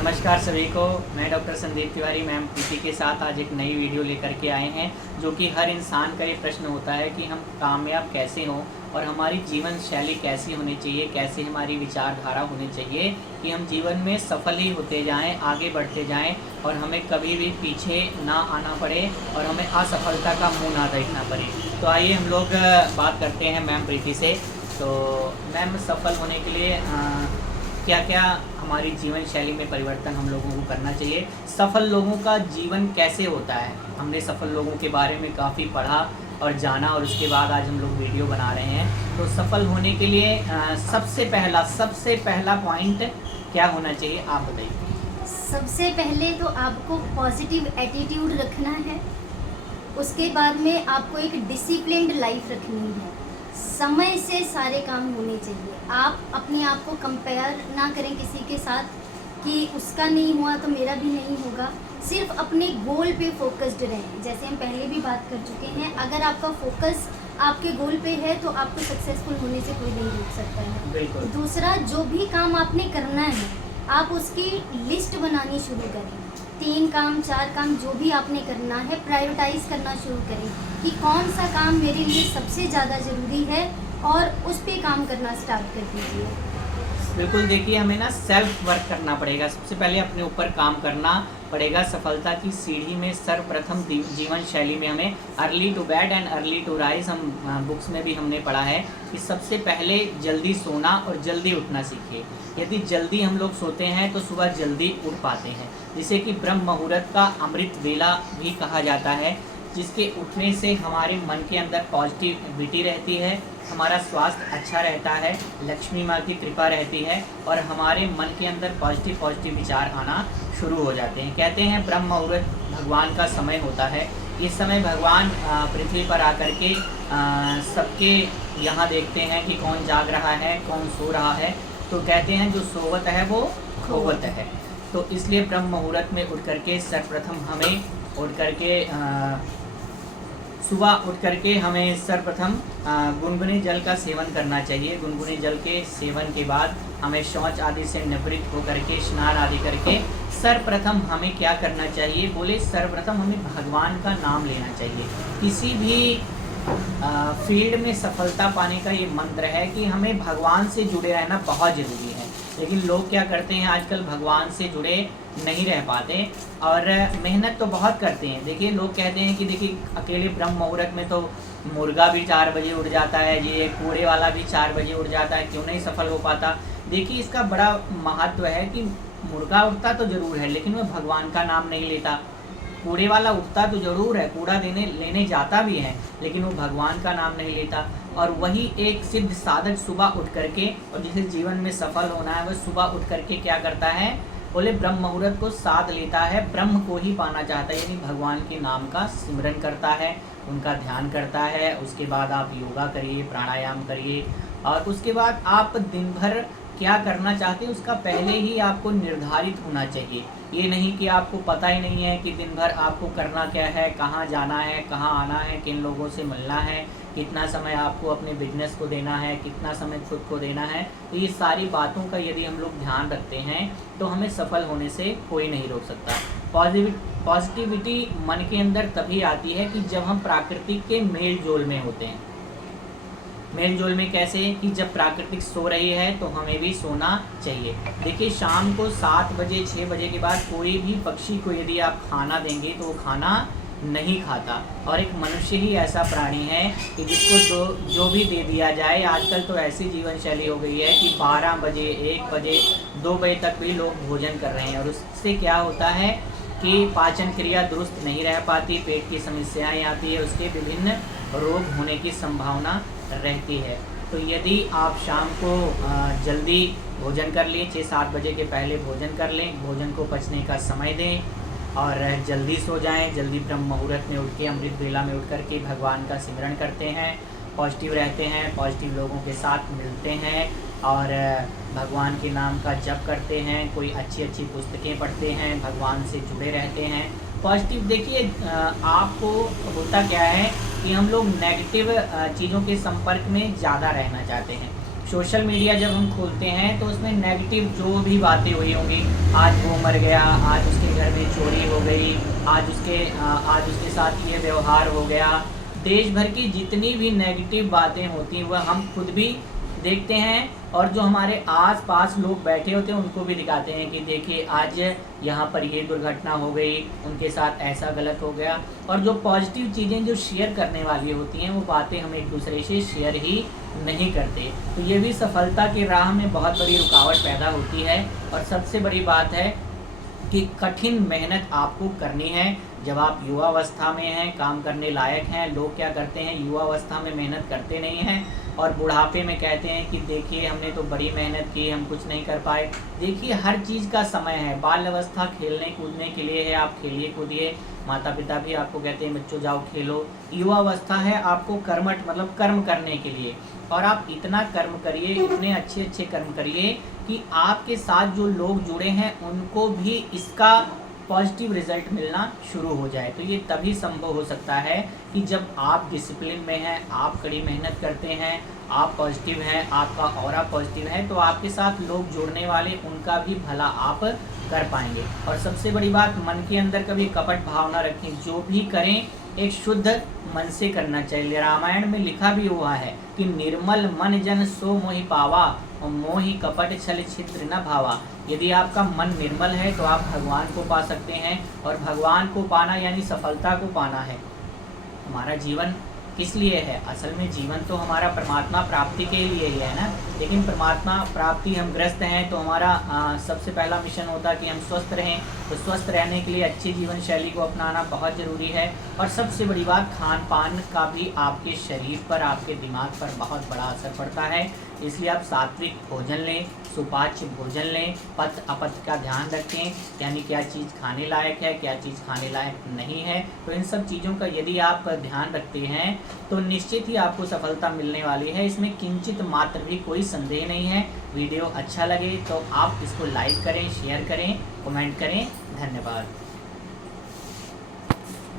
नमस्कार सभी को। मैं डॉक्टर संदीप तिवारी मैम प्रीति के साथ आज एक नई वीडियो लेकर के आए हैं, जो कि हर इंसान का ये प्रश्न होता है कि हम कामयाब कैसे हों और हमारी जीवन शैली कैसी होनी चाहिए, कैसे हमारी विचारधारा होनी चाहिए कि हम जीवन में सफल ही होते जाएं, आगे बढ़ते जाएं और हमें कभी भी पीछे ना आना पड़े और हमें असफलता का मुंह ना देखना पड़े। तो आइए हम लोग बात करते हैं मैम प्रीति से। तो मैम, सफल होने के लिए क्या क्या हमारी जीवन शैली में परिवर्तन हम लोगों को करना चाहिए? सफल लोगों का जीवन कैसे होता है? हमने सफल लोगों के बारे में काफ़ी पढ़ा और जाना और उसके बाद आज हम लोग वीडियो बना रहे हैं। तो सफल होने के लिए सबसे पहला पॉइंट क्या होना चाहिए, आप बताइए। सबसे पहले तो आपको पॉजिटिव एटीट्यूड रखना है। उसके बाद में आपको एक डिसिप्लिन्ड लाइफ रखनी है। समय से सारे काम होने चाहिए। आप अपने आप को कंपेयर ना करें किसी के साथ कि उसका नहीं हुआ तो मेरा भी नहीं होगा। सिर्फ अपने गोल पे फोकस्ड रहें। जैसे हम पहले भी बात कर चुके हैं, अगर आपका फोकस आपके गोल पे है तो आपको सक्सेसफुल होने से कोई नहीं रोक सकता है। बिल्कुल। दूसरा, जो भी काम आपने करना है आप उसकी लिस्ट बनानी शुरू करें। 3 काम 4 काम जो भी आपने करना है, प्रायोरिटाइज करना शुरू करें कि कौन सा काम मेरे लिए सबसे ज़्यादा ज़रूरी है और उस पे काम करना स्टार्ट कर दीजिए। बिल्कुल, देखिए हमें ना सेल्फ वर्क करना पड़ेगा। सबसे पहले अपने ऊपर काम करना पड़ेगा। सफलता की सीढ़ी में सर्वप्रथम जीवन शैली में हमें early to bed and early to rise, हम बुक्स में भी हमने पढ़ा है कि सबसे पहले जल्दी सोना और जल्दी उठना सीखिए। यदि जल्दी हम लोग सोते हैं तो सुबह जल्दी उठ पाते हैं, जिसे कि ब्रह्म मुहूर्त का अमृत वेला भी कहा जाता है, जिसके उठने से हमारे मन के अंदर पॉजिटिविटी रहती है, हमारा स्वास्थ्य अच्छा रहता है, लक्ष्मी माँ की कृपा रहती है और हमारे मन के अंदर पॉजिटिव विचार आना शुरू हो जाते हैं। कहते हैं ब्रह्म मुहूर्त भगवान का समय होता है। इस समय भगवान पृथ्वी पर आकर के सबके यहाँ देखते हैं कि कौन जाग रहा है, कौन सो रहा है। तो कहते हैं जो सोवत है वो खोवत है। तो इसलिए ब्रह्म मुहूर्त में उठ करके सर्वप्रथम हमें उठ करके सुबह उठ करके हमें सर्वप्रथम गुनगुने जल का सेवन करना चाहिए। गुनगुने जल के सेवन के बाद हमें शौच आदि से निवृत्त होकर के स्नान आदि करके सर्वप्रथम हमें क्या करना चाहिए? बोले सर्वप्रथम हमें भगवान का नाम लेना चाहिए। किसी भी फील्ड में सफलता पाने का ये मंत्र है कि हमें भगवान से जुड़े रहना बहुत ज़रूरी है। लेकिन लोग क्या करते हैं, आजकल भगवान से जुड़े नहीं रह पाते और मेहनत तो बहुत करते हैं। देखिए लोग कहते हैं कि देखिए अकेले ब्रह्म मुहूर्त में तो मुर्गा भी 4 बजे उठ जाता है, ये कूड़े वाला भी 4 बजे उठ जाता है, क्यों नहीं सफल हो पाता? देखिए इसका बड़ा महत्व है कि मुर्गा उठता तो ज़रूर है लेकिन वह भगवान का नाम नहीं लेता। कूड़े वाला उठता तो ज़रूर है, कूड़ा लेने जाता भी है, लेकिन वो भगवान का नाम नहीं लेता। और वही एक सिद्ध साधक सुबह उठ करके, और जिसे जीवन में सफल होना है वह सुबह उठ करके क्या करता है? बोले ब्रह्म मुहूर्त को साध लेता है, ब्रह्म को ही पाना चाहता है, यानी भगवान के नाम का सिमरन करता है, उनका ध्यान करता है। उसके बाद आप योगा करिए, प्राणायाम करिए और उसके बाद आप दिन भर क्या करना चाहते हैं उसका पहले ही आपको निर्धारित होना चाहिए। ये नहीं कि आपको पता ही नहीं है कि दिन भर आपको करना क्या है, कहाँ जाना है, कहाँ आना है, किन लोगों से मिलना है, कितना समय आपको अपने बिजनेस को देना है, कितना समय खुद को देना है। तो ये सारी बातों का यदि हम लोग ध्यान रखते हैं तो हमें सफल होने से कोई नहीं रोक सकता। पॉजिटिविटी मन के अंदर तभी आती है कि जब हम प्रकृति के मेल जोल में होते हैं। मेल जोल में कैसे? कि जब प्राकृतिक सो रही है तो हमें भी सोना चाहिए। देखिए शाम को 7 बजे 6 बजे के बाद कोई भी पक्षी को यदि आप खाना देंगे तो वो खाना नहीं खाता, और एक मनुष्य ही ऐसा प्राणी है कि जिसको जो भी दे दिया जाए। आजकल तो ऐसी जीवन शैली हो गई है कि 12 बजे 1 बजे 2 बजे तक भी लोग भोजन कर रहे हैं और उससे क्या होता है कि पाचन क्रिया दुरुस्त नहीं रह पाती, पेट की समस्याएं आती है, उसके विभिन्न रोग होने की संभावना रहती है। तो यदि आप शाम को जल्दी भोजन कर लें, 6-7 बजे के पहले भोजन कर लें, भोजन को पचने का समय दें और जल्दी सो जाएं, जल्दी ब्रह्म मुहूर्त में उठ के, अमृत वेला में उठ कर के भगवान का सिमरन करते हैं, पॉजिटिव रहते हैं, पॉजिटिव लोगों के साथ मिलते हैं और भगवान के नाम का जप करते हैं, कोई अच्छी अच्छी पुस्तकें पढ़ते हैं, भगवान से जुड़े रहते हैं। पॉजिटिव देखिए आपको होता क्या है कि हम लोग नेगेटिव चीज़ों के संपर्क में ज़्यादा रहना चाहते हैं। सोशल मीडिया जब हम खोलते हैं तो उसमें नेगेटिव जो भी बातें हुई होंगी, आज वो मर गया, आज उसके घर में चोरी हो गई, आज उसके साथ ये व्यवहार हो गया, देश भर की जितनी भी नेगेटिव बातें होती हैं वह हम खुद भी देखते हैं और जो हमारे आस पास लोग बैठे होते हैं उनको भी दिखाते हैं कि देखिए आज यहाँ पर ये दुर्घटना हो गई, उनके साथ ऐसा गलत हो गया। और जो पॉजिटिव चीज़ें जो शेयर करने वाली होती हैं वो बातें हम एक दूसरे से शेयर ही नहीं करते। तो ये भी सफलता की राह में बहुत बड़ी रुकावट पैदा होती है। और सबसे बड़ी बात है कि कठिन मेहनत आपको करनी है। जब आप युवावस्था में हैं, काम करने लायक हैं, लोग क्या करते हैं युवावस्था में मेहनत करते नहीं हैं और बुढ़ापे में कहते हैं कि देखिए हमने तो बड़ी मेहनत की, हम कुछ नहीं कर पाए। देखिए हर चीज़ का समय है। बाल अवस्था खेलने कूदने के लिए है, आप खेलिए कूदिए, माता पिता भी आपको कहते हैं बच्चों जाओ खेलो। युवावस्था है आपको कर्मठ मतलब कर्म करने के लिए, और आप इतना कर्म करिए, इतने अच्छे अच्छे कर्म करिए कि आपके साथ जो लोग जुड़े हैं उनको भी इसका पॉजिटिव रिजल्ट मिलना शुरू हो जाए। तो ये तभी संभव हो सकता है कि जब आप डिसिप्लिन में हैं, आप कड़ी मेहनत करते हैं, आप पॉजिटिव हैं, आपका ऑरा पॉजिटिव है, तो आपके साथ लोग जुड़ने वाले उनका भी भला आप कर पाएंगे। और सबसे बड़ी बात, मन के अंदर कभी कपट भावना रखें। जो भी करें एक शुद्ध मन से करना चाहिए। रामायण में लिखा भी हुआ है कि निर्मल मन जन सो मोहि पावा और मोहि कपट छल छिद्र न भावा। यदि आपका मन निर्मल है तो आप भगवान को पा सकते हैं, और भगवान को पाना यानी सफलता को पाना है। हमारा जीवन किस लिए है? असल में जीवन तो हमारा परमात्मा प्राप्ति के लिए ही है ना। लेकिन परमात्मा प्राप्ति हम ग्रस्त हैं तो हमारा सबसे पहला मिशन होता है कि हम स्वस्थ रहें। तो स्वस्थ रहने के लिए अच्छी जीवन शैली को अपनाना बहुत ज़रूरी है। और सबसे बड़ी बात, खान पान का भी आपके शरीर पर, आपके दिमाग पर बहुत बड़ा असर पड़ता है। इसलिए आप सात्विक भोजन लें, सुपाच्य भोजन लें, पथ अपथ का ध्यान रखें, यानी क्या चीज़ खाने लायक है, क्या चीज़ खाने लायक नहीं है। तो इन सब चीज़ों का यदि आप ध्यान रखते हैं तो निश्चित ही आपको सफलता मिलने वाली है। इसमें किंचित मात्र भी कोई संदेह नहीं है। वीडियो अच्छा लगे तो आप इसको लाइक करें, शेयर करें, कमेंट करें। धन्यवाद।